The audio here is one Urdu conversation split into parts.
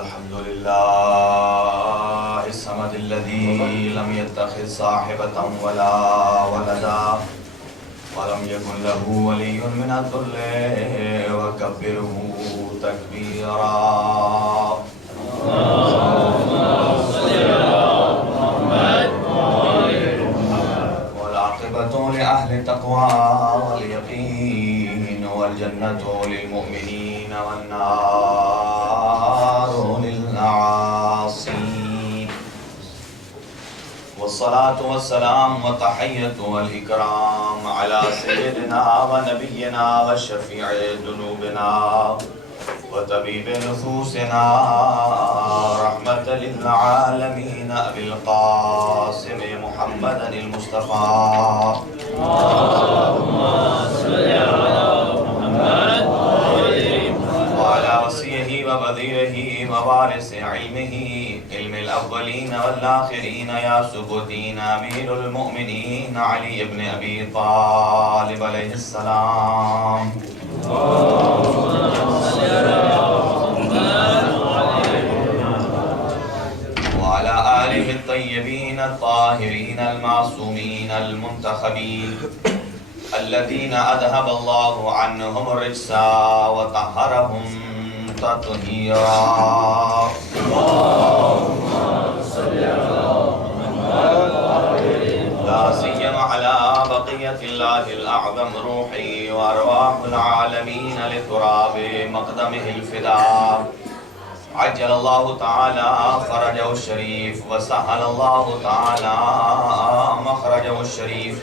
الحمد لله الصمد الذي لم يتخذ صاحبة ولا ولدا ولم يكن له ولي من الذل وكبره تكبيرا. والعاقبة لأهل التقوى واليقين والجنة للمؤمنين والنار للعاصين. والصلاة والسلام والتحية والإكرام على سيدنا ونبينا وشفيع ذنوبنا وطبيب نفوسنا رحمة للعالمين أبي القاسم محمد المصطفى. اللهم صل على محمد وعلى وصيه وبذيره ووارث علمه علم الأولين والآخرين يا سبوتين أمير المؤمنين علي بن أبي طالب عليه السلام. وعلى آله الطيبين الطاهرين المعصومين المنتخبين الذين أذهب الله عنهم الرجس وطهرهم تطهيرا. اللهم صل على محمد لا سيما على بقية الله الأعظم روحي وأرواح العالمين لتراب مقدمه الفداء. عجل الله تعالى فرجه الشريف وسهل الله تعالى مخرجه الشريف.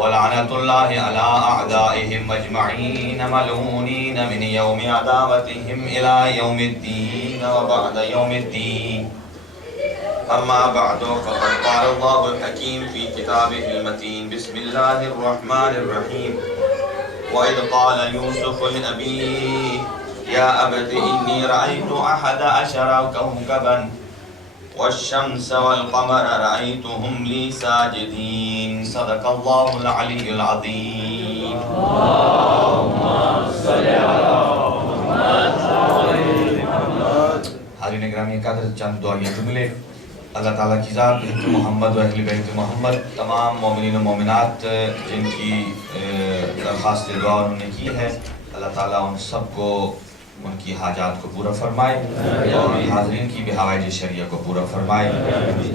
ولعنة الله على أعدائهم أجمعين ملعونين من يوم عداوتهم إلى يوم الدين وبعد يوم الدين. أما بعد فقد قال الله الحكيم في كتابه المتين بسم الله الرحمن الرحيم. وإذ قال يوسف لأبيه يا أبت إني رأيت 11 كوكبا والشمس والقمر رأيتهم لي ساجدين. صدق الله العلي العظيم. اللهم صل على محمد. حاضرین گرامی قدر چند دعائیں جملے. اللہ تعالیٰ کی ذات محمد و اہل بیت محمد تمام مومنین و مومنات جن کی درخواست دعا انہوں نے کی ہے، اللہ تعالیٰ ان سب کو ان کی حاجات کو پورا فرمائے اور حاضرین کی بھی حوائج شریعہ کو پورا فرمائے.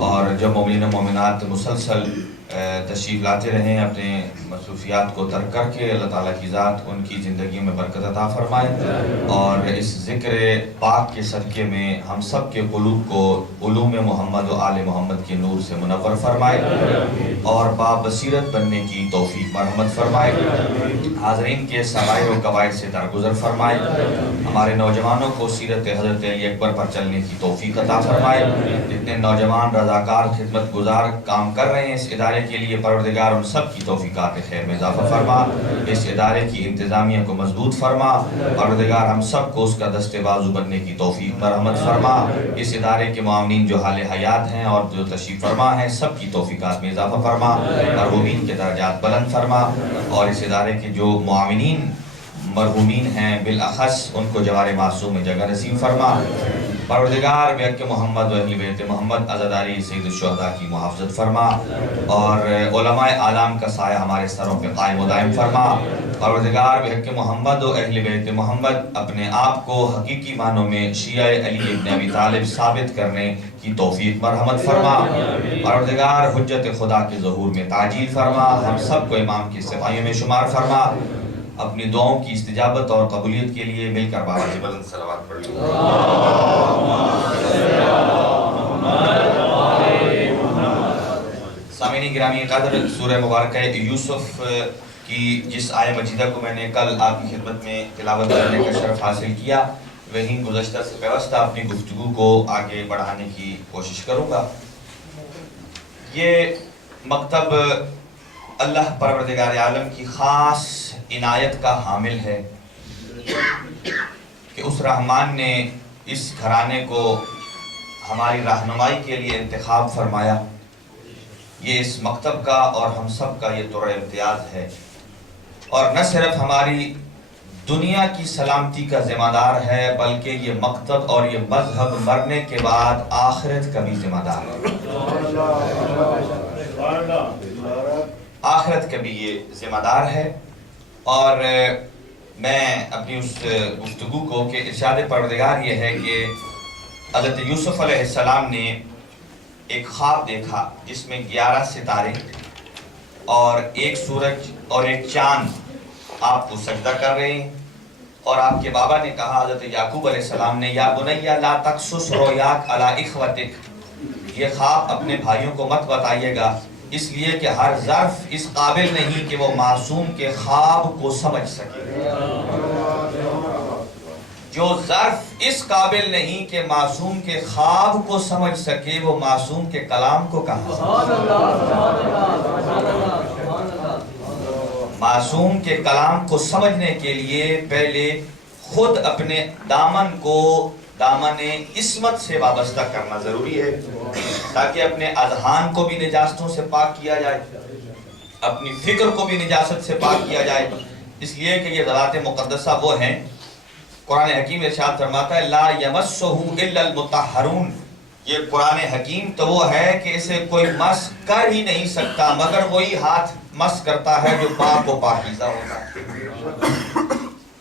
اور جو مومنین و مومنات مسلسل تشریف لاتے رہیں اپنے مصروفیات کو ترک کر کے، اللہ تعالیٰ کی ذات ان کی زندگی میں برکت عطا فرمائے اور اس ذکر پاک کے صدقے میں ہم سب کے قلوب کو علوم محمد و آل محمد کے نور سے منور فرمائے اور بابصیرت بننے کی توفیق مرحمت فرمائے. حاضرین کے صغائر و کبائر سے درگزر فرمائے. ہمارے نوجوانوں کو سیرت حضرت علی اکبر پر چلنے کی توفیق عطا فرمائے. جتنے نوجوان رضاکار خدمت گزار کام کر رہے ہیں اس ادارے کے لیے، پروردگار ان سب کی توفیقات خیر میں اضافہ فرما. اس ادارے کی انتظامیہ کو مضبوط فرما. پروردگار ہم سب کو اس کا دست بازو بننے کی توفیق مرحمت فرما. اس ادارے کے معاونین جو حال حیات ہیں اور جو تشریف فرما ہیں سب کی توفیقات میں اضافہ فرما. مرحومین کے درجات بلند فرما اور اس ادارے کے جو معاونین مرحومین ہیں بالاخص ان کو جوار معصوم میں جگہ نصیب فرما. پروردگار بحق محمد و اہل بیت محمد عزاداری سید الشہداء کی محافظت فرما اور علماء اعلام کا سایہ ہمارے سروں پہ قائم و دائم فرما. پروردگار بحق محمد و اہل بیت محمد اپنے آپ کو حقیقی معنوں میں شیعہ علی ابن ابی طالب ثابت کرنے کی توفیق مرحمت فرما. پروردگار حجت خدا کے ظہور میں تعجیل فرما. ہم سب کو امام کی سپاہیوں میں شمار فرما. اپنی دعاؤں کی استجابت اور قبولیت کے لیے مل کر بابا کی بلند صلوات پڑھ لیں. سامعین گرامی قدر، سورہ مبارکہ یوسف کی جس آیہ مجیدہ کو میں نے کل آپ کی خدمت میں تلاوت کرنے کا شرف حاصل کیا، وہیں گزشتہ سے پیوستہ اپنی گفتگو کو آگے بڑھانے کی کوشش کروں گا. یہ مکتب اللہ پروردگار عالم کی خاص عنایت کا حامل ہے کہ اس رحمان نے اس گھرانے کو ہماری رہنمائی کے لیے انتخاب فرمایا. یہ اس مکتب کا اور ہم سب کا یہ طور امتیاز ہے، اور نہ صرف ہماری دنیا کی سلامتی کا ذمہ دار ہے، بلکہ یہ مقصد اور یہ مذہب مرنے کے بعد آخرت کا بھی ذمہ دار ہے۔ آخرت کا بھی یہ ذمہ دار ہے۔ اور میں اپنی اس گفتگو کو کہ ارشاد پروردگار یہ ہے کہ حضرت یوسف علیہ السلام نے ایک خواب دیکھا جس میں 11 ستارے اور ایک سورج اور ایک چاند آپ کو سجدہ کر رہے ہیں، اور آپ کے بابا نے کہا حضرت یعقوب علیہ السلام نے، یا بنیا لا تقصص رؤیاک علی اخوتک، یہ خواب اپنے بھائیوں کو مت بتائیے گا، اس لیے کہ ہر ظرف اس قابل نہیں کہ وہ معصوم کے خواب کو سمجھ سکے۔ جو ظرف اس قابل نہیں کہ معصوم کے خواب کو سمجھ سکے، وہ معصوم کے کلام کو کہاں سمجھ سکے؟ معصوم کے کلام کو سمجھنے کے لیے پہلے خود اپنے دامن کو دامن عصمت سے وابستہ کرنا ضروری ہے، تاکہ اپنے اذہان کو بھی نجاستوں سے پاک کیا جائے، اپنی فکر کو بھی نجاست سے پاک کیا جائے، اس لیے کہ یہ ذات مقدسہ وہ ہیں۔ قرآن حکیم ارشاد فرماتا ہے لا یمسہ الا المطہرون، یہ قرآن حکیم تو وہ ہے کہ اسے کوئی مس کر ہی نہیں سکتا مگر وہی ہاتھ مس کرتا ہے جو پاک و پاکیزہ ہوتا ہے۔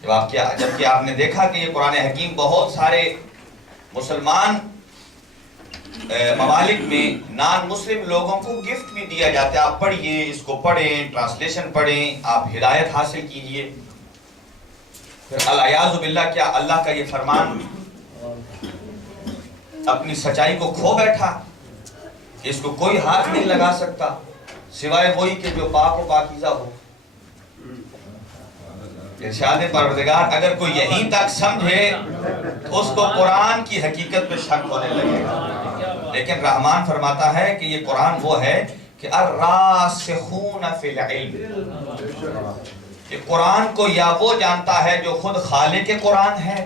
جبکہ آپ نے دیکھا کہ یہ قرآن حکیم بہت سارے مسلمان ممالک میں نان مسلم لوگوں کو گفٹ بھی دیا جاتا ہے، آپ پڑھیے، اس کو پڑھیں، ٹرانسلیشن پڑھیں، آپ ہدایت حاصل کیجئے۔ پھر العیاذ باللہ کیا اللہ کا یہ فرمان اپنی سچائی کو کھو بیٹھا کہ اس کو کوئی ہاتھ نہیں لگا سکتا سوائے وہی کہ جو پاک و پاکیزہ ہو۔ ارشاد پروردگار اگر کوئی یہیں تک سمجھے تو اس کو قرآن کی حقیقت پہ شک ہونے لگے گا، لیکن رحمان فرماتا ہے کہ یہ قرآن وہ ہے کہ الراسخون فی العلم، کہ قرآن کو یا وہ جانتا ہے جو خود خالق قرآن ہے،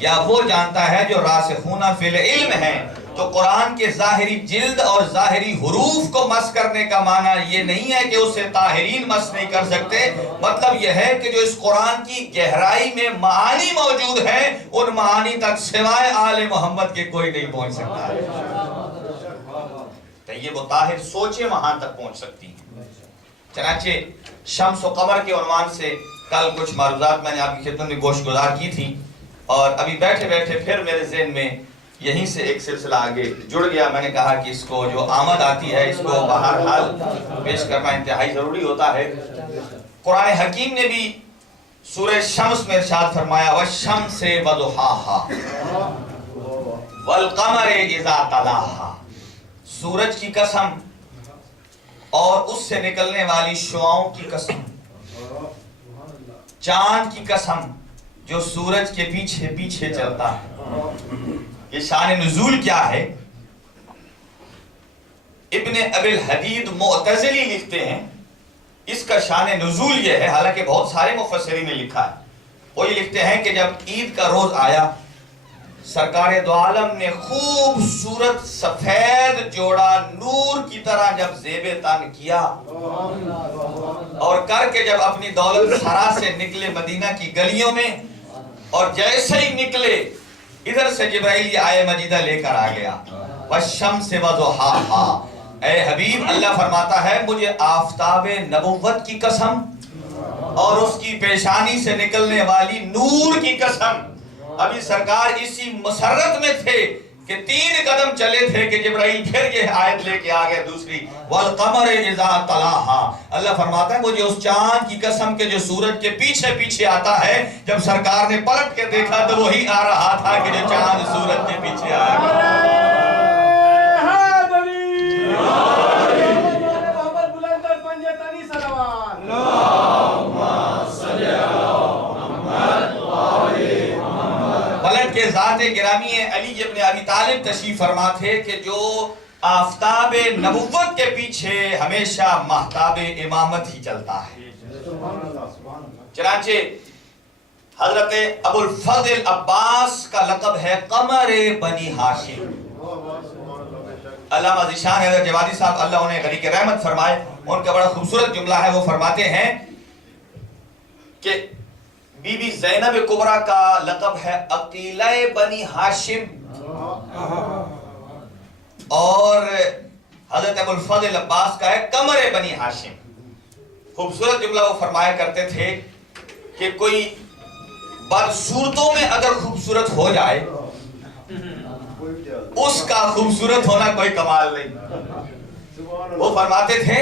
یا وہ جانتا ہے جو راسخون فی العلم ہے۔ تو قرآن کے ظاہری جلد اور ظاہری حروف کو مس کرنے کا معنی یہ نہیں ہے کہ اسے طاہرین مس نہیں کر سکتے، مطلب یہ ہے کہ جو اس قرآن کی گہرائی میں معانی موجود ہیں ان معانی تک سوائے آل محمد کے کوئی نہیں پہنچ سکتا ہے۔ طیب و طاہر سوچیں وہاں تک پہنچ سکتی ہیں۔ چنانچہ شمس و قمر کے عنوان سے کل کچھ معروضات میں نے آپ کی خدمت میں گوش گزار کی تھی، اور ابھی بیٹھے بیٹھے پھر میرے ذہن میں یہیں سے ایک سلسلہ آگے جڑ گیا۔ میں نے کہا کہ اس کو جو آمد آتی ہے اس کو بہرحال پیش کرنا انتہائی ضروری ہوتا ہے۔ قرآن حکیم نے بھی سورہ شمس میں ارشاد فرمایا وَالشَّمْسِ وَضُحَاهَا وَالْقَمَرِ إِذَا تَلَاهَا، سورج کی قسم اور اس سے نکلنے والی شعاؤں کی قسم، چاند کی قسم جو سورج کے پیچھے پیچھے چلتا ہے۔ یہ شان نزول کیا ہے؟ ابن ابی الحدید معتزلی لکھتے ہیں اس کا شان نزول یہ ہے، حالانکہ بہت سارے مفسرین نے لکھا ہے، وہ یہ لکھتے ہیں کہ جب عید کا روز آیا سرکار دو عالم نے خوبصورت سفید جوڑا نور کی طرح جب زیب تن کیا اور کر کے جب اپنی دولت سرا سے نکلے مدینہ کی گلیوں میں، اور جیسے ہی نکلے ادھر سے جبرائیل یہ آیہ مجیدہ لے کر آ گیا وَالشَّمْسِ وَضُحَاهَا، اے حبیب اللہ فرماتا ہے مجھے آفتاب نبوت کی قسم اور اس کی پیشانی سے نکلنے والی نور کی قسم۔ ابھی سرکار اسی مسرت میں تھے کہ 3 قدم چلے تھے کہ جبرائیل پھر یہ آیت لے کے آگئے دوسری وَالْقَمَرِ إِذَا تَلَاهَا، اللہ فرماتا ہے مجھے اس چاند کی قسم کے جو سورج کے پیچھے پیچھے آتا ہے، جب سرکار نے پلٹ کے دیکھا تو وہی آ رہا تھا کہ جو چاند سورج کے پیچھے آیا۔ پلٹ کے ذات گرامی علی ابن ابی طالب تشریف فرما تھے کہ جو آفتاب نبوت کے پیچھے ہمیشہ مہتاب امامت ہی چلتا ہے۔ چنانچہ حضرت ابو الفضل عباس کا لقب ہے قمر بنی ہاشم۔ علامہ ذیشان حضرت جوادی صاحب اللہ انہیں غریق رحمت فرمائے، ان کا بڑا خوبصورت جملہ ہے، وہ فرماتے ہیں کہ بی زینب کبریٰ کا لقب ہے عقیلہ بنی ہاشم، اور حضرت ابو الفضل عباس کا ہے قمر بنی ہاشم۔ خوبصورت جملہ وہ فرمایا کرتے تھے کہ کوئی بدصورتوں میں اگر خوبصورت ہو جائے اس کا خوبصورت ہونا کوئی کمال نہیں۔ وہ فرماتے تھے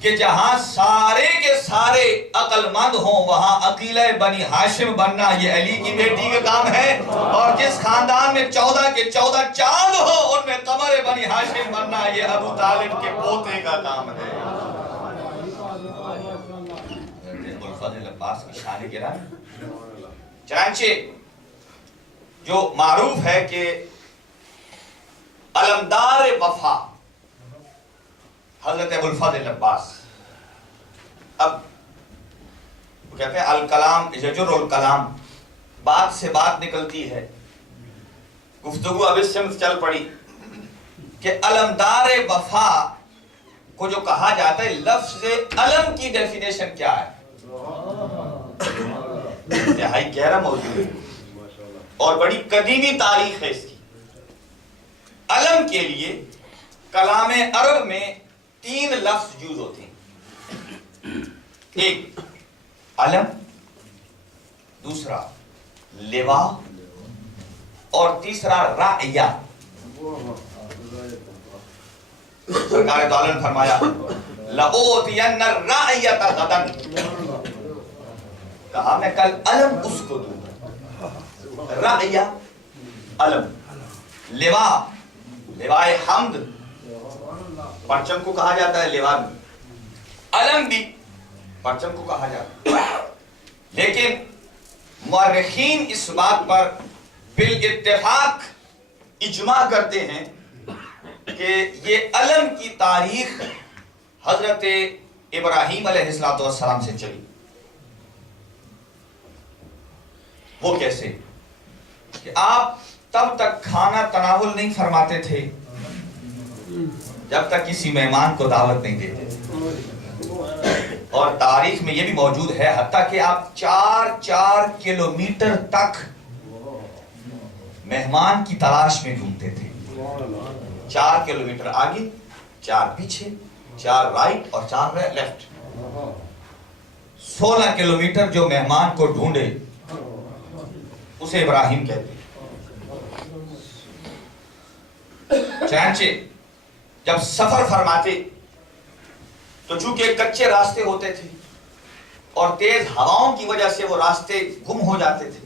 کہ جہاں سارے کے سارے عقل مند ہوں وہاں عقیلہ بنی ہاشم بننا یہ علی کی بیٹی کا کام ہے، اور جس خاندان میں 14 کے 14 چاند ہو ان میں قمر بنی ہاشم بننا یہ ابو طالب کے پوتے کا کام ہے۔ ابوالفضل عباس کی شان گرامی، چنانچہ جو معروف ہے کہ علمدار وفا حضرت ابوالفضل عباس، اب وہ کہتے ہیں الکلام یجر الکلام، بات سے بات نکلتی ہے، گفتگو اب اس سمت چل پڑی کہ علمدار وفا کو جو کہا جاتا ہے، لفظ علم کی ڈیفینیشن کیا ہے؟ انتہائی گہرا موضوع ہے اور بڑی قدیمی تاریخ ہے اس کی۔ علم کے لیے کلام عرب میں 3 لفظ یوز ہوتے ہیں، ایک علم، دوسرا لواء، اور تیسرا رعیہ۔ سرکار دو عالم نے فرمایا لَأُوتِيَنَّ الرَّعِيَّةَ غَدًا، کہا میں کل علم اس کو دوں گا۔ رعیہ علم، لواء لواء حمد، پرچم کو کہا جاتا ہے لواء بھی، علم بھی پرچم کو کہا جاتا ہے، لیکن مورخین اس بات پر بالاتفاق اجماع کرتے ہیں کہ یہ علم کی تاریخ حضرت ابراہیم علیہ السلام سے چلی۔ وہ کیسے کہ آپ تب تک کھانا تناول نہیں فرماتے تھے جب تک کسی مہمان کو دعوت نہیں دیتے تھے، اور تاریخ میں یہ بھی موجود ہے حتیٰ کہ آپ 4 کلومیٹر تک مہمان کی تلاش میں ڈھونڈتے تھے، 4 کلومیٹر آگے، 4 پیچھے، 4 رائٹ اور 4 لیفٹ، 16 کلومیٹر جو مہمان کو ڈھونڈے اسے ابراہیم کہتے ہیں۔ چنانچہ جب سفر فرماتے تو چونکہ کچے راستے ہوتے تھے اور تیز ہواؤں کی وجہ سے وہ راستے گم ہو جاتے تھے،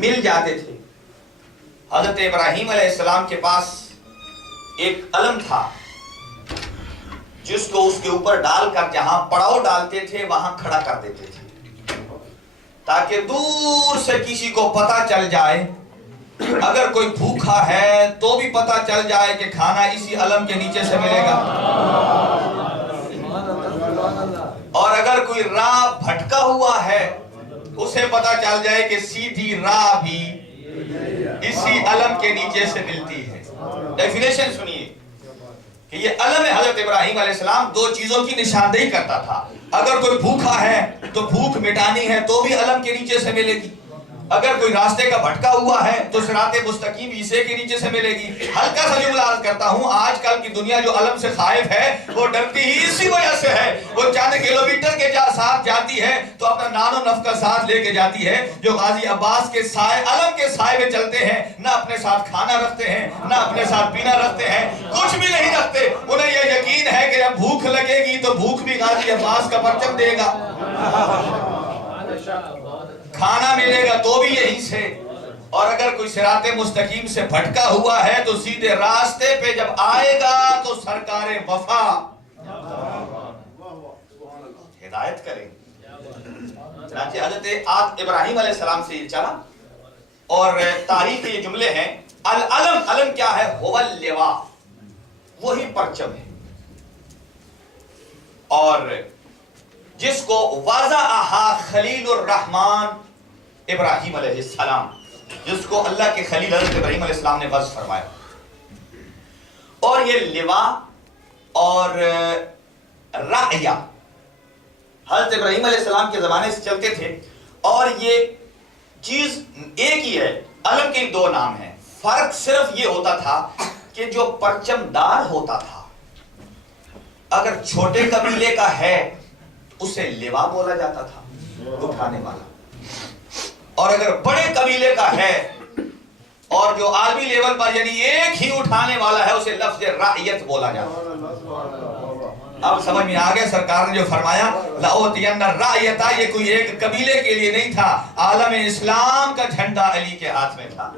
مل جاتے تھے، حضرت ابراہیم علیہ السلام کے پاس ایک علم تھا جس کو اس کے اوپر ڈال کر جہاں پڑاؤ ڈالتے تھے وہاں کھڑا کر دیتے تھے تاکہ دور سے کسی کو پتا چل جائے، اگر کوئی بھوکا ہے تو بھی پتا چل جائے کہ کھانا اسی علم کے نیچے سے ملے گا، اور اگر کوئی راہ بھٹکا ہوا ہے اسے پتا چل جائے کہ سیدھی راہ بھی اسی علم کے نیچے سے ملتی ہے۔ ڈیفینیشن سنیے کہ یہ علم حضرت ابراہیم علیہ السلام 2 چیزوں کی نشاندہی کرتا تھا، اگر کوئی بھوکا ہے تو بھوک مٹانی ہے تو بھی علم کے نیچے سے ملے گی، اگر کوئی راستے کا بھٹکا ہوا ہے تو صراط مستقیم عیسے کے نیچے سے ملے گی۔ ہلکا سا جملہ عرض کرتا ہوں، آج کل کی دنیا جو علم سے خائف ہے وہ ڈرتی ہی اسی وجہ سے ہے، وہ چند کلومیٹر کے ساتھ جاتی ہے تو اپنا نان و نف کا ساتھ لے کے جاتی ہے، جو غازی عباس کے سائے علم کے سائے میں چلتے ہیں نہ اپنے ساتھ کھانا رکھتے ہیں نہ اپنے ساتھ پینا رکھتے ہیں، کچھ بھی نہیں رکھتے، انہیں یہ یقین ہے کہ جب بھوک لگے گی تو بھوک بھی غازی عباس کا پرچم دے گا، کھانا ملے گا تو بھی یہیں سے، اور اگر کوئی صراط مستقیم سے بھٹکا ہوا ہے تو سیدھے راستے پہ جب آئے گا تو سرکار وفا ہدایت کرے۔ چنانچہ حضرت ابراہیم علیہ السلام سے یہ چلا، اور تاریخ کے یہ جملے ہیں، العلم، علم کیا ہے؟ هو اللواء، وہی پرچم ہے، اور جس کو وضعہا خلیل الرحمن ابراہیم علیہ السلام، جس کو اللہ کے خلیل حضرت ابراہیم علیہ السلام نے وضع فرمایا، اور یہ لواء اور رعیہ حضرت ابراہیم علیہ السلام کے زمانے سے چلتے تھے، اور یہ چیز ایک ہی ہے، علم کے دو نام ہیں، فرق صرف یہ ہوتا تھا کہ جو پرچم دار ہوتا تھا اگر چھوٹے قبیلے کا ہے اسے لوا بولا جاتا تھا، اٹھانے والا، اور اگر بڑے قبیلے کا ہے اور جو عالمی لیول پر یعنی ایک ہی اٹھانے والا ہے اسے لفظ رعیت بولا جاتا ہے۔ اب سمجھ میں آگے سرکار نے جو فرمایا لَأُوتِيَنَّ الرَّعْيَةَ، یہ کوئی ایک قبیلے کے لیے نہیں تھا، عالم اسلام کا جھنڈا علی کے ہاتھ میں تھا۔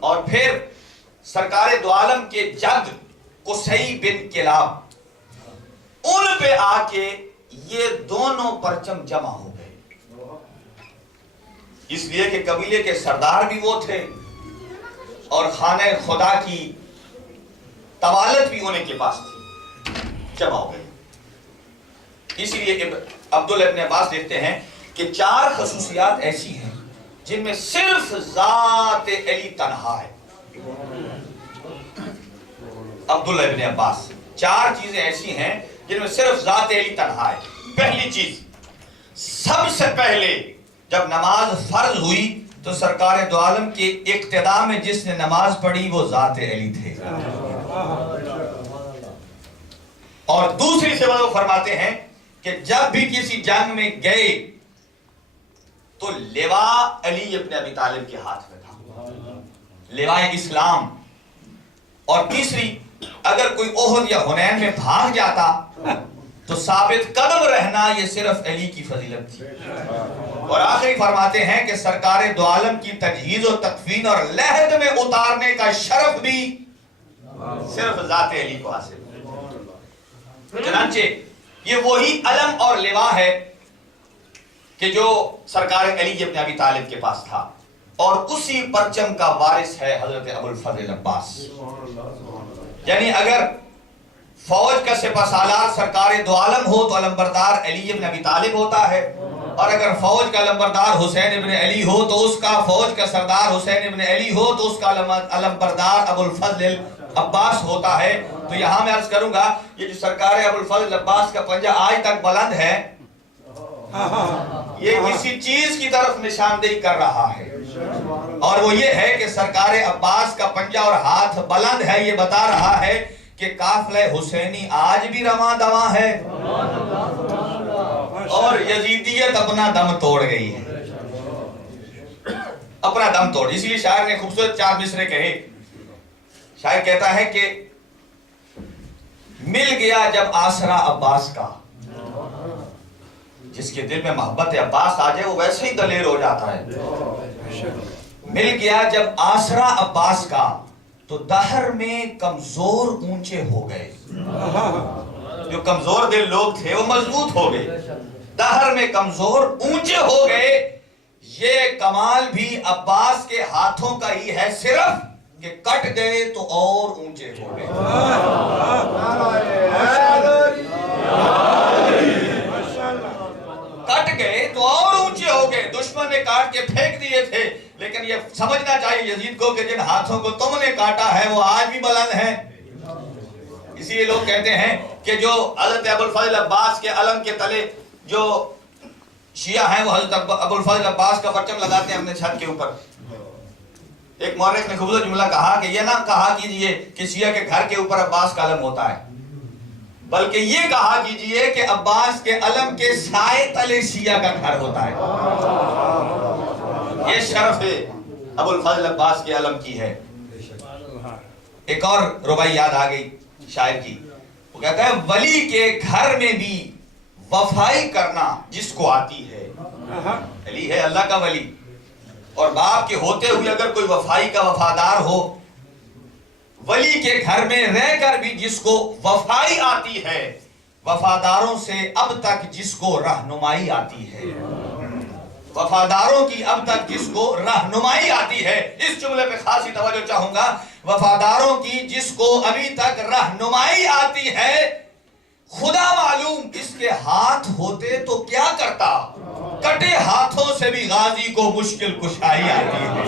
اور پھر سرکار دو عالم کے جد قصی بن کلاب، ان پہ آ کے یہ دونوں پرچم جمع ہو گئے، اس لیے کہ قبیلے کے سردار بھی وہ تھے اور خانہ خدا کی طوالت بھی انہیں کے پاس تھی، جمع ہو گئے۔ اسی لیے عبداللہ ابن عباس دیکھتے ہیں کہ 4 خصوصیات ایسی ہیں جن میں صرف ذات علی تنہا ہے۔ عبداللہ ابن عباس 4 چیزیں ایسی ہیں جن میں صرف ذات علی تنہا ہے۔ پہلی چیز، سب سے پہلے جب نماز فرض ہوئی تو سرکار دو عالم کے اقتداء میں جس نے نماز پڑھی وہ ذات علی تھے۔ اور دوسری سے وہ فرماتے ہیں کہ جب بھی کسی جنگ میں گئے تو لواء علی ابن ابی طالب کے ہاتھ میں تھا، لواء اسلام۔ اور تیسری، اگر کوئی احد یا حنین میں بھاگ جاتا تو ثابت قدم رہنا یہ صرف علی کی فضیلت تھی۔ اور آخری فرماتے ہیں کہ سرکار دو عالم کی تجہیز و تکفین اور لحد میں اتارنے کا شرف بھی صرف ذات علی کو حاصل ہے۔ چنانچہ یہ وہی علم اور لواء ہے کہ جو سرکار علی ابن ابی طالب کے پاس تھا، اور اسی پرچم کا وارث ہے حضرت ابو الفضل عباس۔ یعنی اگر فوج کا سپہ سالار سرکار دو عالم ہو تو علمبردار علی ابن ابی طالب ہوتا ہے، اور اگر فوج کا علمبردار حسین ابن علی ہو تو اس کا، فوج کا سردار حسین ابن علی ہو تو اس کا علمبردار ابو الفضل عباس ہوتا ہے۔ تو یہاں میں عرض کروں گا یہ جو سرکار ابو الفضل عباس کا پنجہ آج تک بلند ہے، یہ کسی چیز کی طرف نشاندہی کر رہا ہے، اور وہ یہ ہے کہ سرکار عباس کا پنجہ اور ہاتھ بلند ہے، یہ بتا رہا ہے کہ قافلہ حسینی آج بھی رواں دواں ہے اور یزیدیت اپنا دم توڑ گئی ہے، اپنا دم توڑ۔ اسی لیے شاعر نے خوبصورت 4 مصرے کہے۔ شاعر کہتا ہے کہ مل گیا جب آسرا عباس کا، جس کے دل میں محبت عباس آ جائے وہ ویسے ہی دلیر ہو جاتا ہے۔ مل گیا جب آسرا عباس کا تو دہر میں کمزور اونچے ہو گئے، جو کمزور دل لوگ تھے وہ مضبوط ہو گئے، دہر میں کمزور اونچے ہو گئے۔ یہ کمال بھی عباس کے ہاتھوں کا ہی ہے صرف کہ کٹ گئے تو اور اونچے ہو گئے۔ کٹ گئے تو اور اونچے ہو گئے، دشمن نے کاٹ کے پھینک دیے تھے، لیکن یہ سمجھنا چاہیے یزید کو کہ جن ہاتھوں کو تم نے کاٹا ہے وہ آج بھی بلند ہیں۔ اسی لیے لوگ کہتے ہیں کہ جو حضرت ابو الفضل عباس کے علم کے تلے جو شیعہ ہیں وہ حضرت ابو الفضل عباس کا پرچم لگاتے ہیں اپنے چھت کے اوپر۔ ایک مورخ نے خوبصورت جملہ کہا کہ یہ نہ کہا کیجئے کہ شیعہ کے گھر کے اوپر عباس کا علم ہوتا ہے، بلکہ یہ کہا کیجئے کہ عباس کے علم کے سائے تلے شیعہ کا گھر ہوتا ہے۔ یہ شرف ابو الفضل عباس کے علم کی ہے۔ ایک اور ربائی یاد آ گئی شاعر کی، وہ کہتا ہے ولی کے گھر میں بھی وفائی کرنا جس کو آتی ہے۔ علی ہے اللہ کا ولی، اور باپ کے ہوتے ہوئے اگر کوئی وفائی کا وفادار ہو، ولی کے گھر میں رہ کر بھی جس کو وفائی آتی ہے، وفاداروں سے اب تک جس کو رہنمائی آتی ہے، وفاداروں کی اب تک جس کو رہنمائی آتی ہے۔ اس جملے پہ خاصی توجہ چاہوں گا، وفاداروں کی جس کو ابھی تک رہنمائی آتی ہے، خدا معلوم اس کے ہاتھ ہوتے تو کیا کرتا، کٹے ہاتھوں سے بھی غازی کو مشکل کشائی آتی ہے۔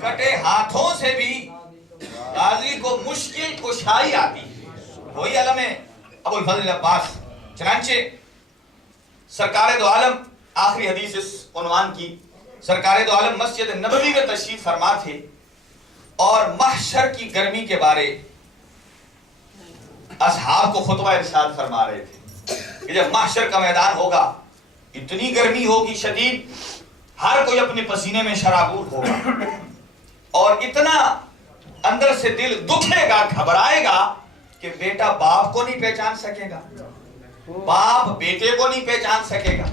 کٹے ہاتھوں سے بھی غازی کو مشکل کشائی روشائی آتی ہے، وہی علم ہے ابو الفضل عباس۔ چنانچہ سرکار دو عالم، آخری حدیث اس عنوان کی، سرکار دو عالم مسجد نبوی میں تشریف فرما تھے اور محشر کی گرمی کے بارے اصحاب کو خطبہ ارشاد فرما رہے تھے کہ جب محشر کا میدان ہوگا اتنی گرمی ہوگی شدید، ہر کوئی اپنے پسینے میں شرابور ہوگا اور اتنا اندر سے دل دکھے گا، گھبرائے گا کہ بیٹا باپ کو نہیں پہچان سکے گا، باپ بیٹے کو نہیں پہچان سکے گا۔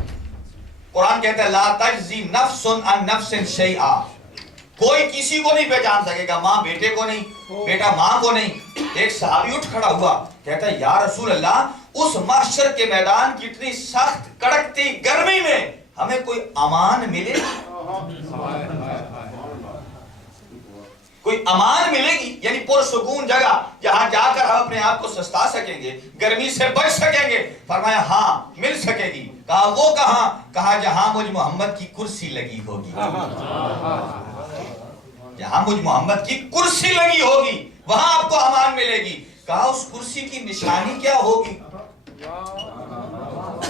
قرآن کہتا ہے لا تجزی نفس عن نفس شیئا، کوئی کسی کو نہیں پہچان سکے گا، ماں بیٹے کو نہیں، بیٹا ماں کو نہیں۔ ایک صحابی اٹھ کھڑا ہوا، کہتا ہے یا رسول اللہ، اس محشر کے میدان کی اتنی سخت کڑکتی گرمی میں ہمیں کوئی امان ملے، کوئی امان ملے گی، یعنی پرسکون جگہ جہاں جا کر ہم اپنے آپ کو سستا سکیں گے، گرمی سے بچ سکیں گے؟ فرمایا ہاں مل سکے گی۔ کہا وہ کہاں؟ کہا جہاں مجھ محمد کی کرسی لگی ہوگی، جہاں مجھ محمد کی کرسی لگی ہوگی وہاں آپ کو امان ملے گی۔ کہا اس کرسی کی نشانی کیا ہوگی؟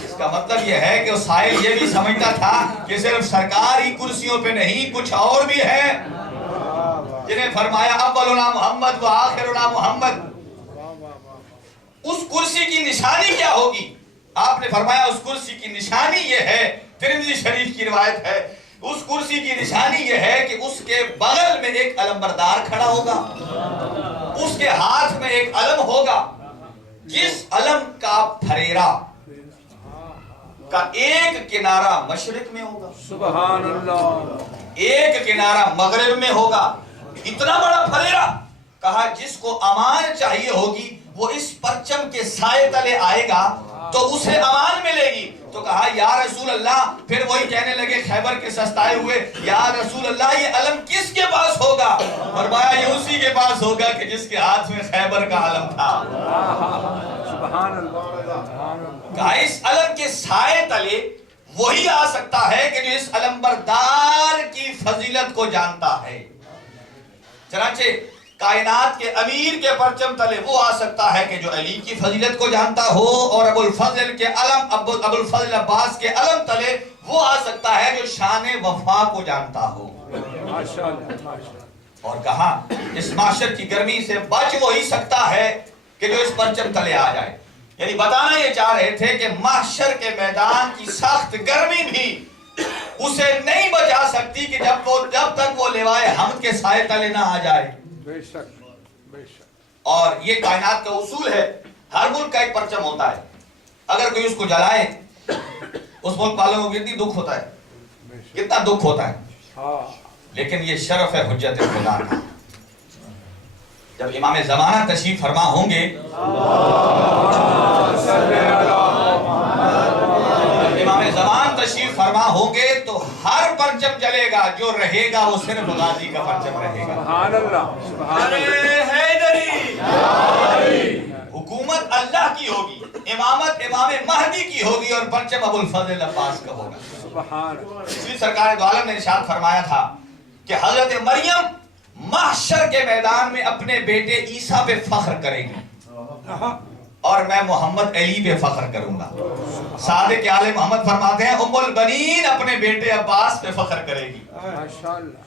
اس کا مطلب یہ ہے کہ وہ سائل یہ بھی سمجھتا تھا کہ صرف سرکاری کرسیوں پہ نہیں، کچھ اور بھی ہے، جنہیں فرمایا اولنا محمد و آخرنا محمد۔ اس کرسی کی نشانی کیا ہوگی؟ آپ نے فرمایا اس کرسی کی نشانی یہ ہے، ترمذی شریف کی روایت ہے، اس کرسی کی نشانی یہ ہے کہ اس کے بغل میں ایک علمبردار کھڑا ہوگا، اس کے ہاتھ میں ایک علم ہوگا، جس علم کا پھریرا کا ایک کنارہ مشرق میں ہوگا، سبحان اللہ، ایک کنارہ مغرب میں ہوگا، اتنا بڑا پھریرا۔ کہا جس کو امان چاہیے ہوگی وہ اس پرچم کے سائے تلے آئے گا تو اسے امان ملے گی۔ تو کہا یا رسول اللہ، پھر وہی کہنے لگے خیبر کے سستائے ہوئے، یا رسول اللہ یہ علم کس کے پاس ہوگا؟ فرمایا یہ اسی کے پاس ہوگا کہ جس کے ہاتھ میں خیبر کا علم تھا۔ سبحان اللہ۔ کہا اس علم کے سائے تلے وہی آ سکتا ہے کہ جو اس علمبردار کی فضیلت کو جانتا ہے۔ چنانچہ کائنات کے امیر کے پرچم تلے وہ آ سکتا ہے کہ جو علی کی فضیلت کو جانتا ہو، اور ابو الفضل کے علم، ابو الفضل عباس کے علم تلے وہ آ سکتا ہے جو شان وفا کو جانتا ہو۔ اور کہا اس معاشر کی گرمی سے بچ وہی سکتا ہے کہ جو اس پرچم تلے آ جائے۔ یعنی بتانا یہ چاہ رہے تھے کہ محشر کے میدان کی سخت گرمی بھی اسے نہیں بچا سکتی کہ جب تک وہ لوائے حمد کے سائے تلے نہ آ جائے۔ بے شک، بے شک۔ اور یہ کائنات کا اصول ہے، ہر ملک کا ایک پرچم ہوتا ہے، اگر کوئی اس کو جلائے اس ملک والوں کو کتنی دکھ ہوتا ہے، کتنا دکھ ہوتا ہے، لیکن یہ شرف ہے حجت خدا کا۔ جب امام زمانہ تشریف فرما ہوں گے، امام زمان تشریف فرما ہوں گے تو ہر پرچم جلے گا، جو رہے گا وہ صرف غازی کا پرچم رہے گا۔ سبحان اللہ، سبحان اللہ۔ حیدری، حکومت اللہ کی ہوگی، امامت امام مہدی کی ہوگی، اور پرچم ابو الفضل عباس کا ہوگا۔ سبحان اللہ۔ اس لیے سرکار دو عالم نے ارشاد فرمایا تھا کہ حضرت مریم محشر کے میدان میں اپنے بیٹے عیسیٰ پہ فخر کرے گی اور میں محمد علی پہ فخر کروں گا۔ صادق آل محمد فرماتے ہیں ام البنین اپنے بیٹے عباس پہ فخر کرے گی۔ ماشاءاللہ،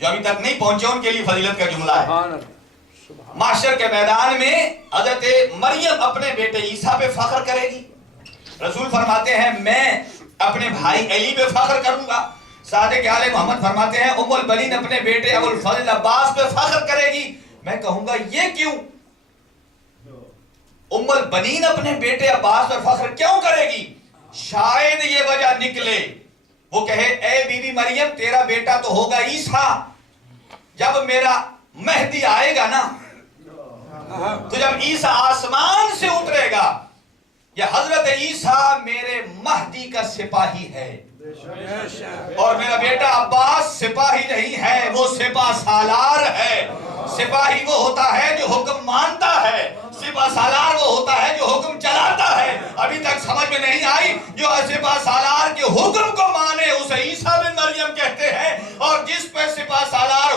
جو ابھی تک نہیں پہنچے ان کے لیے فضیلت کا جملہ ہے۔ سبحان اللہ۔ محشر کے میدان میں حضرت مریم اپنے بیٹے عیسیٰ پہ فخر کرے گی۔ رسول فرماتے ہیں میں اپنے بھائی علی پہ فخر کروں گا۔ صادق آل محمد فرماتے ہیں ام البنین اپنے بیٹے ابو الفضل عباس پہ فخر کرے گی۔ میں کہوں گا یہ کیوں؟ ام البنین اپنے بیٹے عباس پر فخر کیوں کرے گی؟ شاید یہ وجہ نکلے، وہ کہے اے بی بی مریم تیرا بیٹا تو ہوگا عیسیٰ، جب میرا مہدی آئے گا نا تو جب عیسیٰ آسمان سے اترے گا، یہ حضرت عیسیٰ میرے مہدی کا سپاہی ہے، اور میرا بیٹا عباس سپاہی نہیں ہے، وہ سپاہ سالار ہے۔ سپاہی وہ ہوتا ہے جو حکم مانتا ہے، سپاہ سالار وہ ہوتا ہے جو حکم چلاتا ہے۔ ابھی تک سمجھ میں نہیں آئی؟ جو سپاہ سالار کے حکم کو مانے اسے عیسیٰ بن مریم کہتے ہیں، اور جس پہ سپاہ سالار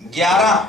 11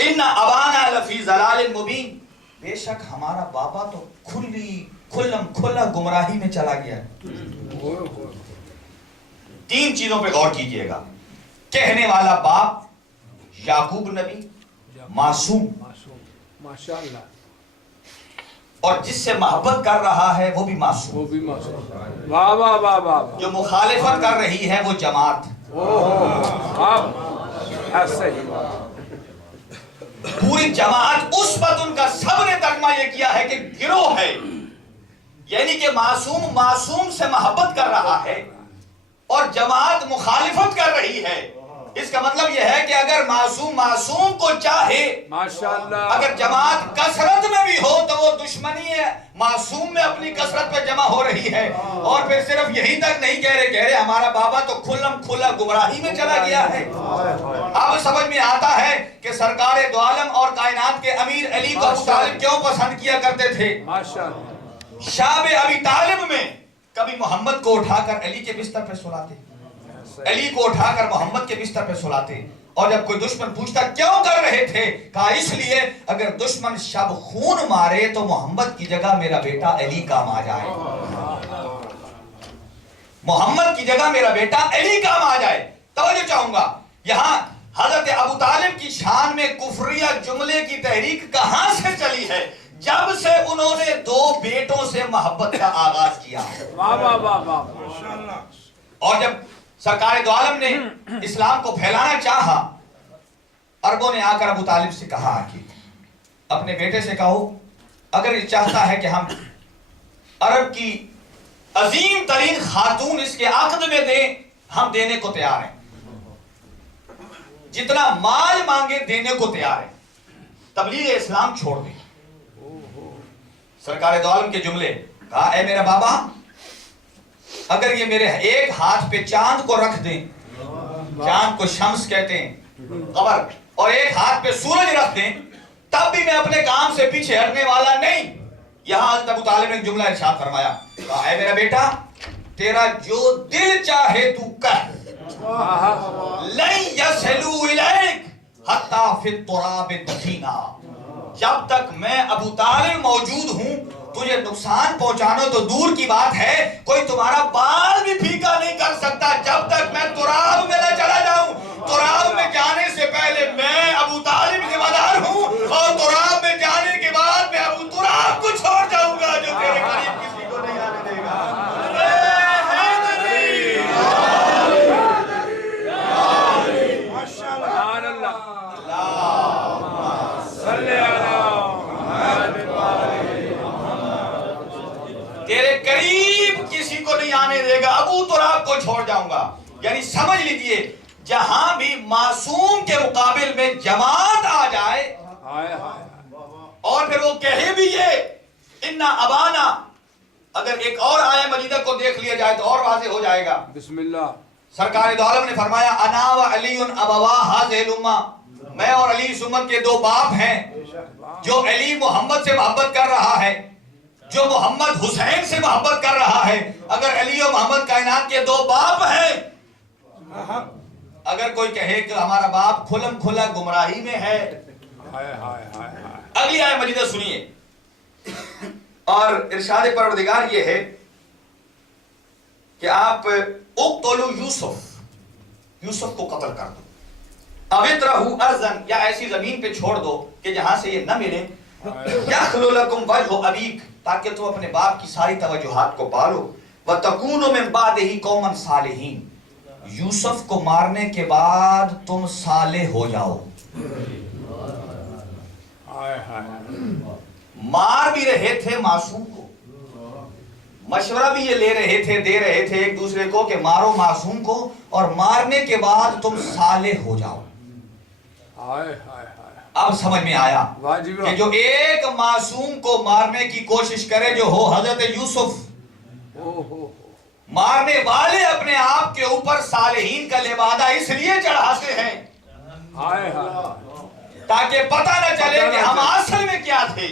ان ابانا لفی ضلال مبین، بے شک ہمارا بابا تو کھلا گمراہی میں چلا گیا ہے۔ تین چیزوں پہ غور کیجئے گا، کہنے والا باپ یعقوب نبی معصوم، ماشاءاللہ، اور جس سے محبت کر رہا ہے وہ بھی معصوم، وہ بھی ماشاءاللہ، واہ واہ واہ واہ، جو مخالفت کر رہی ہے وہ جماعت، ایسے ہی پوری جماعت اس وقت ان کا سب نے ترجمہ یہ کیا ہے کہ گروہ ہے، یعنی کہ معصوم سے محبت کر رہا ہے اور جماعت مخالفت کر رہی ہے۔ اس کا مطلب یہ ہے کہ اگر معصوم کو چاہے، ماشاءاللہ، اگر جماعت کثرت میں بھی ہو تو وہ دشمنی ہے معصوم میں اپنی کثرت پہ جمع ہو رہی ہے، اور پھر صرف یہی تک نہیں کہہ رہے ہمارا بابا تو کھلا گمراہی میں چلا گیا ہے۔ اب سمجھ میں آتا ہے کہ سرکار دو عالم اور کائنات کے امیر علی کو ابو طالب کیوں پسند کیا کرتے تھے۔ ماشاءاللہ، شاب ابی طالب میں کبھی محمد کو اٹھا کر علی کے بستر پہ سلاتے، علی کو اٹھا کر محمد کے بستر پہ سلاتے، اور جب کوئی دشمن پوچھتا کیوں کر رہے تھے، کہا اس لیے اگر دشمن شب خون مارے تو محمد کی جگہ میرا بیٹا علی کام آ جائے، محمد کی جگہ میرا بیٹا علی کام آ جائے۔ توجہ چاہوں گا، یہاں حضرت ابو طالب کی شان میں کفریہ جملے کی تحریک کہاں سے چلی ہے؟ جب سے انہوں نے دو بیٹوں سے محبت کا آغاز کیا، واہ واہ واہ واہ، اور جب سرکار دو عالم نے اسلام کو پھیلانا چاہا، عربوں نے آ کر ابو طالب سے کہا کہ اپنے بیٹے سے کہو اگر یہ چاہتا ہے کہ ہم عرب کی عظیم ترین خاتون اس کے عقد میں دیں، ہم دینے کو تیار ہیں، جتنا مال مانگے دینے کو تیار ہیں، تبلیغ اسلام چھوڑ دیں۔ سرکار دو عالم کے جملے، کہا اے میرا بابا اگر یہ میرے ایک ہاتھ پہ چاند کو رکھ دیں، چاند کو شمس کہتے ہیں قمر، اور ایک ہاتھ پہ سورج رکھ دیں، تب بھی میں اپنے کام سے پیچھے ہٹنے والا نہیں۔ یہاں حضرت ابو طالب نے جملہ ارشاد فرمایا، کہا اے میرا بیٹا تیرا جو دل چاہے تو کہہ، لن یصلوا الیک حتی فی التراب دفینا، جب تک میں ابو طالب موجود ہوں تجھے نقصان پہنچانا تو دور کی بات ہے، کوئی تمہارا بال بھی پھیکا نہیں کر سکتا جب تک میں تراب میں نہ چلا جاؤں۔ تراب میں جانے سے پہلے میں ابو طالب ذمہ دار ہوں، اور تراب میں جانے کے بعد میں ابو تراب کو چھوڑ جاؤں گا جو تیرے قریب کسی کو نہیں آنے دے گا۔ تیرے قریب کسی کو نہیں آنے دے گا، ابو تراب کو چھوڑ جاؤں گا۔ یعنی سمجھ لیجئے جہاں بھی معصوم کے مقابل میں جماعت آ جائے اور پھر وہ کہے بھی یہ انا ابانا، اگر ایک اور آیہ مجیدہ کو دیکھ لیا جائے تو اور واضح ہو جائے گا۔ بسم اللہ، سرکار دو عالم نے فرمایا انا و علی ابوا ہذہ الامہ، میں اور علی اس امت کے دو باپ ہیں۔ جو علی محمد سے محبت کر رہا ہے، جو محمد حسین سے محبت کر رہا ہے، اگر علی و محمد کائنات کے دو باپ ہیں، اگر کوئی کہے کہ ہمارا باپ کھلا گمراہی میں ہے، اگلی آیت مجیدہ سنیے، اور ارشاد پروردگار یہ ہے کہ آپ اقتلوا یوسف کو قتل کر دو، اوِطرحوا ارضاً، یا ایسی زمین پہ چھوڑ دو کہ جہاں سے یہ نہ ملے، یخلو لکم وجہ ابیک، تاکہ تم اپنے باپ کی ساری توجہات کو پالو، وَتَكُونُوا مِن بَعْدِهِ قَوْمًا صَالِحِينَ، یوسف کو مارنے کے بعد تم صالح ہو جاؤ۔ مار بھی رہے تھے معصوم کو، مشورہ بھی یہ لے رہے تھے، دے رہے تھے ایک دوسرے کو کہ مارو معصوم کو، اور مارنے کے بعد تم صالح ہو جاؤ۔ اب سمجھ میں آیا کہ جو ایک معصوم کو مارنے کی کوشش کرے جو ہو حضرت یوسف، مارنے والے اپنے آپ کے اوپر صالحین کا لبادہ اس لیے چڑھاتے ہیں تاکہ پتہ نہ چلے کہ ہم اصل میں کیا تھے۔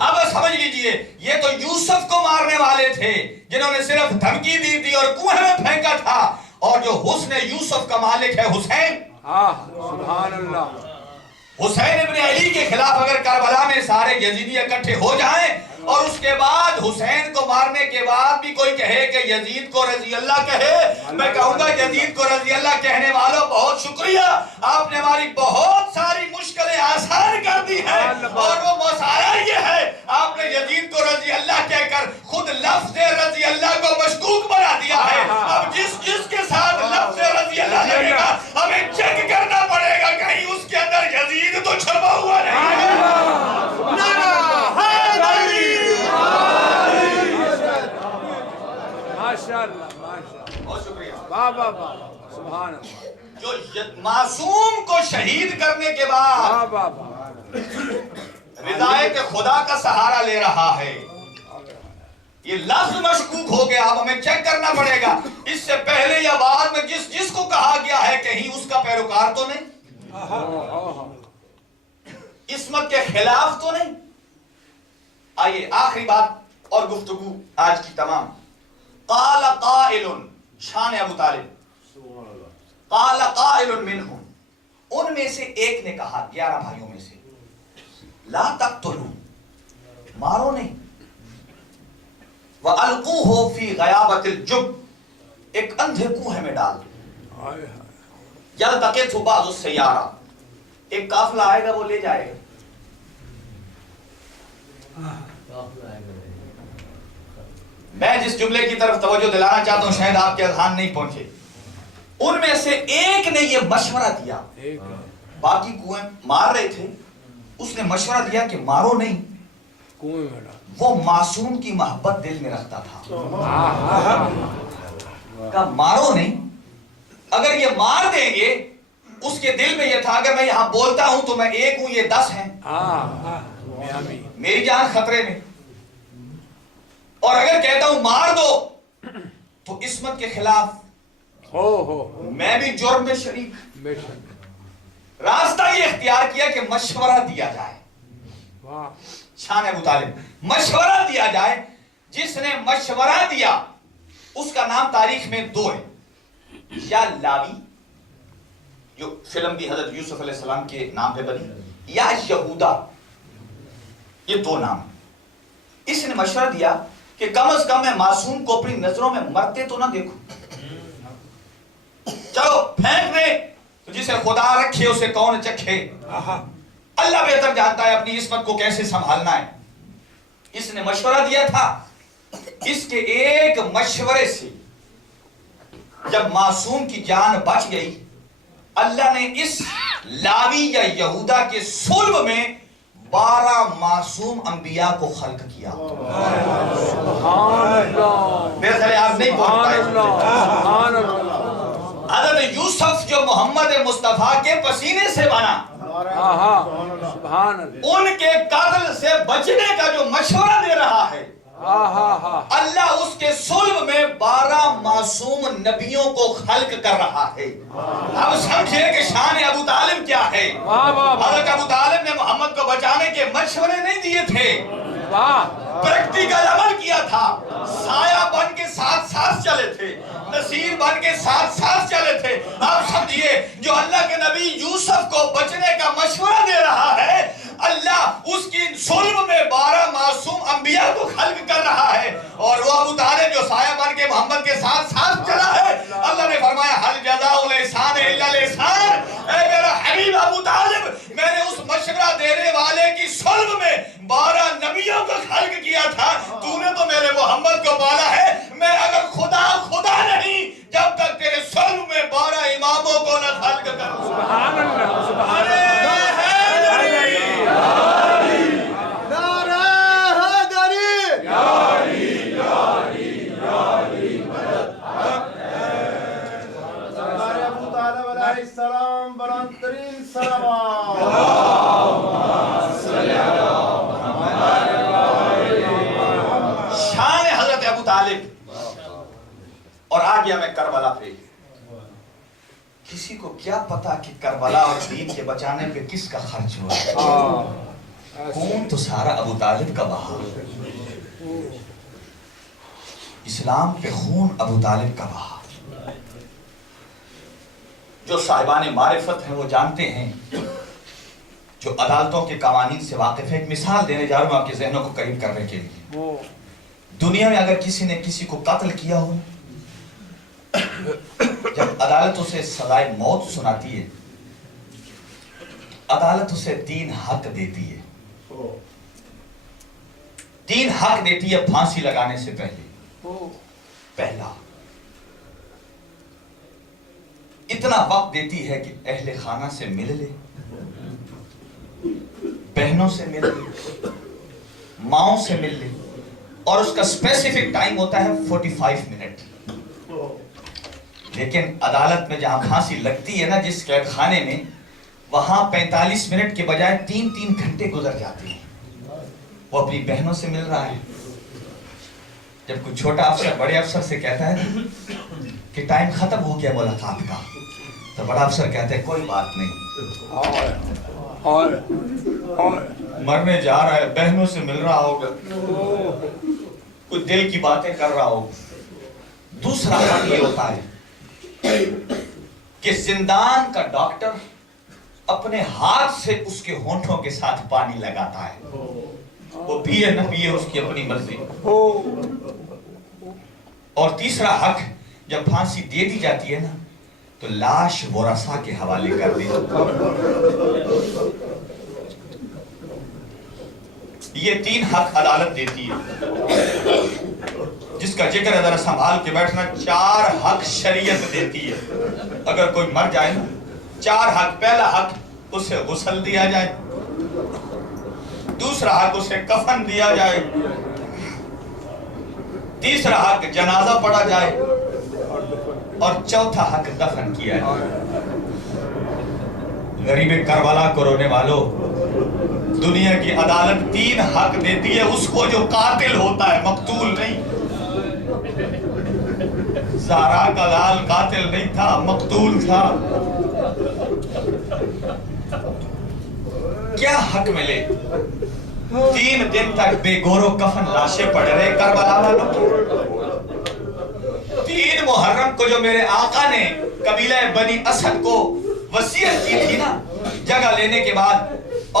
اب سمجھ لیجئے یہ تو یوسف کو مارنے والے تھے جنہوں نے صرف دھمکی دی تھی اور کنویں میں پھینکا تھا، اور جو حسن یوسف کا مالک ہے حسین، سبحان اللہ، حسین ابن علی کے خلاف اگر کربلا میں سارے یزیدی اکٹھے ہو جائیں اور اس کے بعد حسین کو مارنے کے بعد بھی کوئی کہے کہ یزید کو رضی اللہ کہے، میں کہوں گا یزید کو رضی اللہ کہنے والوں بہت شکریہ، آپ نے ہماری بہت ساری مشکلیں آسان کر دی ہیں، اور وہ مسئلہ یہ ہے آپ نے یزید کو رضی اللہ کہہ کر خود لفظ رضی اللہ کو مشکوک بنا دیا ہے۔ اب جس کے ساتھ لفظ رضی اللہ لگے گا ہمیں چیک کرنا پڑے گا کہیں اس کے اندر یزید تو چھپا ہوا نہیں۔ ماشاءاللہ ماشاءاللہ، بہت شکریہ۔ واہ واہ واہ، سبحان اللہ، جو معصوم کو شہید کرنے کے بعد واہ واہ واہ، رضایت خدا کا سہارا لے رہا ہے، یہ لفظ مشکوک ہو گیا، اب ہمیں چیک کرنا پڑے گا اس سے پہلے یا بعد میں جس کو کہا گیا ہے کہیں اس کا پیروکار تو نہیں، عصمت کے خلاف تو نہیں۔ آئیے آخری بات اور گفتگو آج کی تمام۔ قال قائل، شان ابو طالب، قال قائل منہم، ان میں سے ایک نے کہا، 11 بھائیوں میں سے، لا تقتلوا، مارو نہیں، وَأَلْقُوهُ فِي غَيَابَةِ الْجُبِّ، ایک اندھے کوہے میں ڈال دو، يَلْتَقِطْهُ بَعْضُ السَّيَّارَةِ، ایک قافلہ آئے گا وہ لے جائے گا۔ میں جس جملے کی طرف توجہ دلانا چاہتا ہوں شاید آپ کے اذہان نہیں پہنچے، ان میں سے ایک نے یہ مشورہ دیا، باقی کنویں مار رہے تھے، اس نے مشورہ دیا کہ مارو نہیں، وہ معصوم کی محبت دل میں رکھتا تھا، کہا مارو نہیں، اگر یہ مار دیں گے، اس کے دل میں یہ تھا اگر میں یہاں بولتا ہوں تو میں ایک ہوں یہ 10 ہیں، میری جان خطرے میں، اور اگر کہتا ہوں مار دو تو عصمت کے خلاف میں بھی جرم میں شریک۔ راستہ یہ اختیار کیا کہ مشورہ دیا جائے، شان ابو طالب، مشورہ دیا جائے۔ جس نے مشورہ دیا اس کا نام تاریخ میں 2 ہے، یا لاوی جو فلم بھی حضرت یوسف علیہ السلام کے نام پہ بنی، یا یہودا، یہ 2 نام۔ اس نے مشورہ دیا کہ کم از کم میں معصوم کو اپنی نظروں میں مرتے تو نہ دیکھوں، چلو پھینک دے تو جسے خدا رکھے اسے کون چکھے، اللہ بہتر جانتا ہے اپنی عصمت کو کیسے سنبھالنا ہے۔ اس نے مشورہ دیا تھا، اس کے ایک مشورے سے جب معصوم کی جان بچ گئی، اللہ نے اس لاوی یا یہودا کے صلب میں 12 معصوم انبیاء کو خلق کیا۔ میرے خیال آپ نہیں بول پائے۔ حضرت یوسف جو محمد مصطفیٰ کے پسینے سے بنا، ان کے قتل سے بچنے کا جو مشورہ دے رہا ہے، اللہ اس کے صلب میں 12 معصوم نبیوں کو خلق کر رہا ہے۔ اب سمجھے کہ شان ابو طالب کیا ہے۔ حضرت ابو طالب نے محمد کو بچانے کے مشورے نہیں دیے تھے، پریکٹیکل عمل کیا تھا، سایہ بن کے ساتھ ساتھ چلے تھے، نصیر بن کے ساتھ ساتھ چلے تھے۔ آپ سمجھئے جو اللہ کے نبی یوسف کو بچنے کا مشورہ دے رہا ہے، اللہ اس کی صلب میں 12 معصوم انبیاء کو خلق کر رہا ہے، اور وہ ابو طالب جو سایہ بن کے محمد کے ساتھ ساتھ چلا ہے، اللہ نے فرمایا حل جزاء الاحسان الا الاحسان، اے میرا حبیب ابو طالب، میں نے اس مشورہ دینے والے کی صلب میں 12 نبیوں کو خلق کیا تھا، تو نے تو میرے محمد کو پالا ہے، میں اگر خدا نہیں جب تک تیرے صلب میں 12 اماموں کو نہ خلق کروں۔ سبحان اللہ، سبحان اللہ، السلام بلندترین سلام، شان حضرت ابو طالب۔ اور آگیا میں کربلا پہ، کسی کو کیا پتا کہ کربلا اور دین کے بچانے پہ کس کا خرچ ہوا، خون تو سارا ابو طالب کا بہا، اسلام پہ خون ابو طالب کا بہا۔ جو صاحبان معرفت ہیں وہ جانتے ہیں جو عدالتوں کے قوانین سے واقف ہے. ایک مثال دینے جا رہا ہوں آپ کے ذہنوں کو قریب کرنے کے لیے. دنیا میں اگر کسی نے کسی کو قتل کیا ہو، جب عدالت اسے سزائے موت سناتی ہے، عدالت اسے 3 حق دیتی ہے. 3 حق دیتی ہے پھانسی لگانے سے پہلے. پہلا، اتنا وقت دیتی ہے کہ اہل خانہ سے مل لے، بہنوں سے مل لے، ماؤں سے مل لے، اور اس کا اسپیسیفک ٹائم ہوتا ہے 45 منٹ. لیکن عدالت میں جہاں پھانسی لگتی ہے نا، جس قید خانے میں، وہاں 45 منٹ کے بجائے 3 گھنٹے گزر جاتے ہیں. وہ اپنی بہنوں سے مل رہا ہے. جب کوئی چھوٹا افسر بڑے افسر سے کہتا ہے کہ ٹائم ختم ہو گیا ملاقات کا، تو بڑا افسر کہتا ہے کوئی بات نہیں، مرنے جا رہا ہے، بہنوں سے مل رہا ہوگا، کچھ دل کی باتیں کر رہا ہوگا. دوسرا حق یہ ہوتا ہے کہ زندان کا ڈاکٹر اپنے ہاتھ سے اس کے ہونٹوں کے ساتھ پانی لگاتا ہے. وہ پیے نہ پیے اس کی اپنی مرضی. اور تیسرا حق، جب پھانسی دے دی جاتی ہے نا، تو لاش ورثاء کے حوالے کر دی. یہ 3 حق عدالت دیتی ہے، جس کا ذکر ذرا سنبھال کے بیٹھنا. 4 حق شریعت دیتی ہے. اگر کوئی مر جائے نا، 4 حق. پہلا حق، اسے غسل دیا جائے. دوسرا حق، اسے کفن دیا جائے. تیسرا حق، جنازہ پڑھا جائے. اور چوتھا حق، دفن کیا جائے. غریب کربلا کو رونے والوں، دنیا کی عدالت 3 حق دیتی ہے اس کو جو قاتل ہوتا ہے، مقتول نہیں. زہرا کا لال قاتل نہیں تھا، مقتول تھا. کیا حق ملے؟ 3 دن تک بے گور و کفن لاشیں پڑ رہے کربلا والوں کی. 3 محرم کو جو میرے آقا نے قبیلہ بنی اسد کو وصیت کی تھی نا، جگہ لینے کے بعد،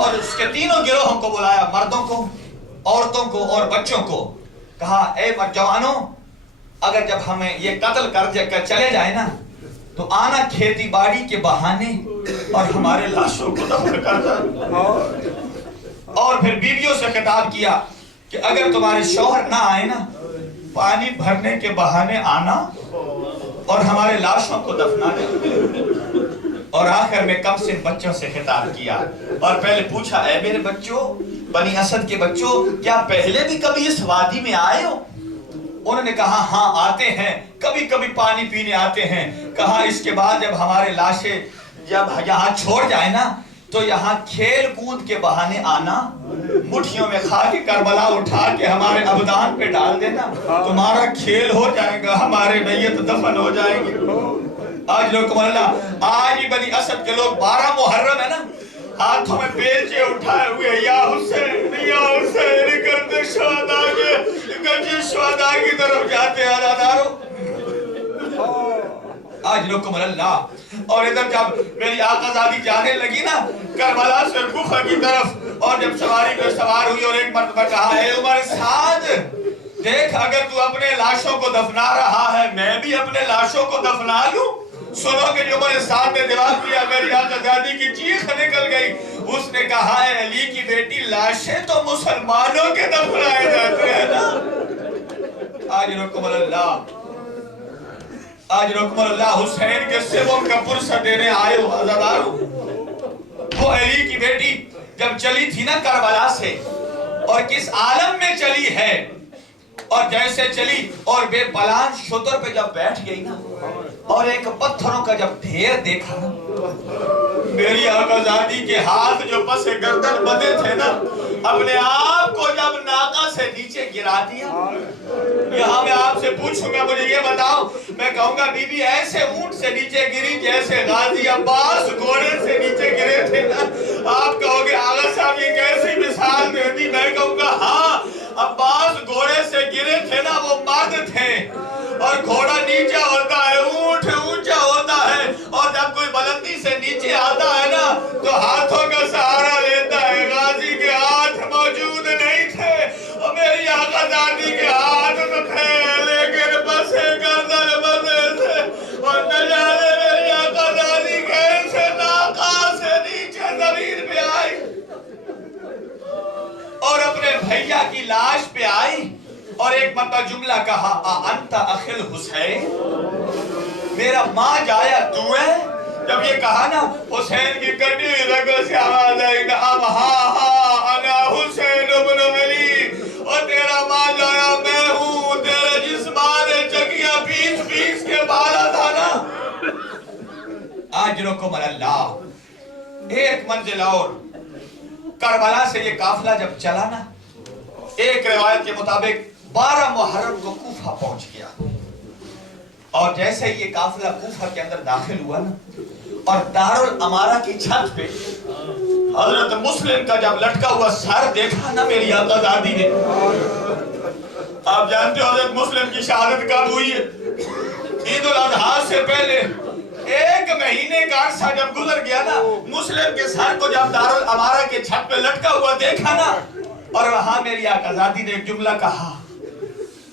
اور اس کے 3 گروہوں کو بلایا، مردوں کو، عورتوں کو اور بچوں کو. کہا اے جوانوں، اگر جب ہمیں یہ قتل کر چلے جائے نا، تو آنا کھیتی باڑی کے بہانے اور ہمارے لاشوں کو دفن کر دیں. اور پھر بیویوں سے خطاب کیا کہ اگر تمہارے شوہر نہ آئے نا، پانی بھرنے کے بہانے آنا اور ہمارے لاشوں کو دفنا دیں. اور آخر میں کم سن بچوں سے خطاب کیا اور پہلے پوچھا، اے میرے بچوں، بنی اسد کے بچوں، کیا پہلے بھی کبھی اس وادی میں آئے ہو؟ انہوں نے کہا ہاں آتے ہیں، کبھی کبھی پانی پینے آتے ہیں. کہا اس کے بعد جب ہمارے لاشیں جب یہاں چھوڑ جائے نا، تو یہاں کھیل کود کے بہانے آنا، مٹھیوں میں خاک کربلا اٹھا کے ہمارے ابدان پہ ڈال دینا، تمہارا کھیل ہو جائے گا، ہمارے میت دفن ہو جائیں گے. آج لوگ اللہ، آج ہی بنی اسد کے لوگ 12 محرم ہے نا، ہاتھوں میں بیلچے اٹھائے ہوئے، یا حسین کرتے شہداء کی طرف جاتے ہیں عزادارو. آج لوگ اللہ. اور ادھر جب میری آقا زادی جانے لگی نا کربلا سے کوفہ کی طرف، اور جب سواری پہ سوار ہوئی اور ایک مرتبہ کہا، اے عمر سعد، دیکھ اگر تو اپنے لاشوں کو دفنا رہا ہے، میں بھی اپنے لاشوں کو دفنا لوں. سنو کہ جو عمر سعد نے دعا کیا، میری آقا زادی کی چیخ نکل گئی. اس نے کہا، اے علی کی بیٹی، لاشیں تو مسلمانوں کے دفنائے جاتے ہیں نا. آج رکم اللہ، آج رکم اللہ حسین کے سبوں کا پرسہ دینے آئے ہو عزادارو. وہ علی کی بیٹی جب چلی تھی نا کربلا سے، اور کس عالم میں چلی ہے، اور جیسے چلی اور بے پلان شتر پہ جب بیٹھ گئی نا، اور ایک پتھروں کا جب ڈھیر دیکھا نا، میری آقا زادی کے ہاتھ جو پس گردن بندے تھے نا، اپنے آپ کو جب ناقہ سے نیچے گرا دیا. یہاں میں آپ سے پوچھوں گا، مجھے یہ بتاؤ، میں کہوں گا بی بی ایسے اونٹ سے نیچے گری جیسے غازی عباس گھوڑے سے نیچے گرے تھے نا. آپ کہو گے آغا صاحب یہ کیسی مثال دے دی. میں کہوں گا ہاں، عباس گھوڑے سے گرے تھے نا، وہ مرد تھے، اور گھوڑا نیچا ہوتا ہے، اونٹ اونچا ہوتا ہے، اور جب کوئی بلندی سے نیچے آتا ہے نا، تو ہاتھوں کا سہارا لیتا کی لاش پہ آئی اور ایک مرتبہ جملہ کہا انت اخل حسین، میرا ماں جایا تو ہے. جب یہ کہا نا حسین کی کٹی رگوں سے آواز آئی نعم ہاں ہاں انا حسین ابن علی، اور تیرا ماں جایا میں ہوں، تیرے جس ماں نے چکیاں پیس پیس کے بالا تھا نا. اجرکم اللہ. ایک منزل اور کربلا سے یہ قافلہ جب چلا نا، ایک روایت کے مطابق 12 محرم کو کوفہ پہنچ گیا. اور جیسے یہ قافلہ کوفہ کے اندر داخل ہوا نا، اور دارالامارہ کی چھت پہ حضرت مسلم کا جب لٹکا ہوا سر دیکھا نا میری آقا زادی نے. آپ جانتے ہو حضرت مسلم کی شہادت کب ہوئی ہے؟ عید الاضحیٰ سے پہلے 1 مہینے کا عرصہ جب گزر گیا نا، مسلم کے سر کو جب دارالامارہ کے چھت پہ لٹکا ہوا دیکھا نا، اور وہاں میری آقا زادی نے ایک جملہ کہا،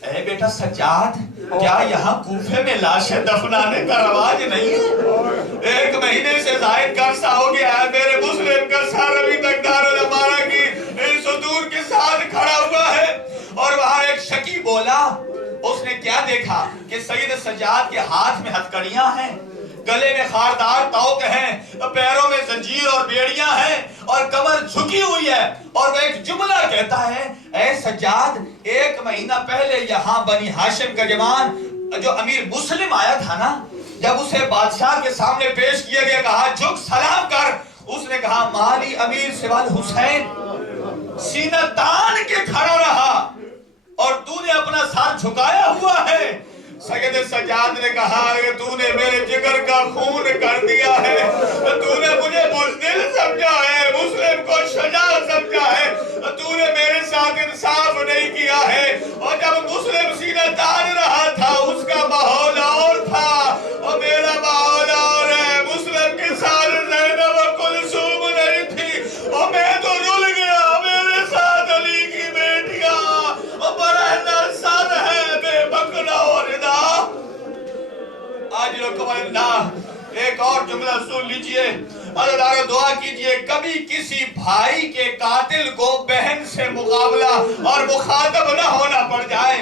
اے بیٹا سجاد، کیا یہاں کوفے میں لاشیں دفنانے کا رواج نہیں ہے؟ 1 مہینے سے زائد کا عرصہ ہو گیا ہے، میرے مسلم کا سر ابھی تک دارالامارہ کی صدور کے ساتھ کھڑا ہوا ہے. اور وہاں ایک شکی بولا، اس نے کیا دیکھا کہ سید سجاد کے ہاتھ میں ہتھکڑیاں ہیں، گلے میں خاردار توق ہیں، پیروں میں زنجیر اور بیڑیاں ہیں، اور کمر جھکی ہوئی ہے. اور وہ ایک جملہ کہتا ہے، اے سجاد، 1 مہینہ پہلے یہاں بنی ہاشم کا جوان جو امیر مسلم آیا تھا نا، جب اسے بادشاہ کے سامنے پیش کیا گیا، کہا جھک سلام کر، اس نے کہا مالی امیر سوال حسین، سینہ تان کے کھڑا رہا اور تو نے اپنا سر جھکایا ہوا ہے. سید سجاد نے کہا کہ تو نے میرے جگر کا خون کر دیا ہے، تو نے مجھے بزدل سمجھا ہے، مسلم کو شجاع سمجھا ہے، تو نے میرے ساتھ انصاف نہیں کیا ہے. اور جب مسلم سینہ تان رہا تھا اس کا ماحول اور تھا اور میرا ماحول اور ہے. مسلم کے ساتھ زینب و کلثوم نہیں تھی اور میں تو رول گیا، میرے ساتھ علی کی بیٹیاں اور برہنہ سر ہے بے بکنا اور ادا. آج رکھو اللہ. ایک اور جملہ سن لیجئے، اللہ دعا کیجئے کبھی کسی بھائی کے قاتل کو بہن سے مقابلہ اور مخاطب نہ ہونا پڑ جائے.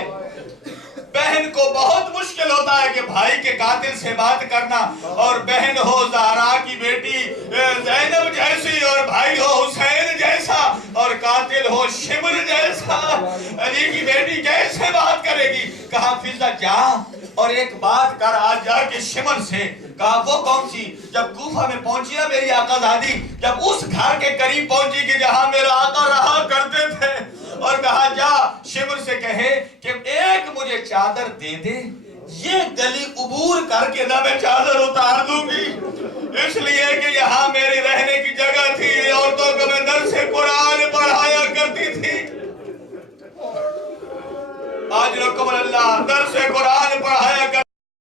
بہن کو بہت مشکل ہوتا ہے کہ بھائی کے قاتل سے بات کرنا، اور بہن ہو زہرا کی بیٹی زینب جیسی اور بھائی ہو حسین جیسا اور قاتل ہو شمر جیسا، علی کی بیٹی کیسے بات کرے گی؟ کہا فضا جا اور ایک بات کر آج جا کے شمر سے. کہا وہ کون سی؟ جب کوفہ میں پہنچی نا میری آقا زادی، جب اس گھر کے قریب پہنچی کہ جہاں میرا آقا رہا کرتے تھے، اور کہا جا شمر سے کہے کہ ایک مجھے چادر دے دے، یہ گلی عبور کر کے نہ میں چادر اتار دوں گی، اس لیے کہ یہاں میری رہنے کی جگہ تھی، عورتوں کو میں درس قرآن پڑھایا کرتی تھی. آج رکم اللہ درس قرآن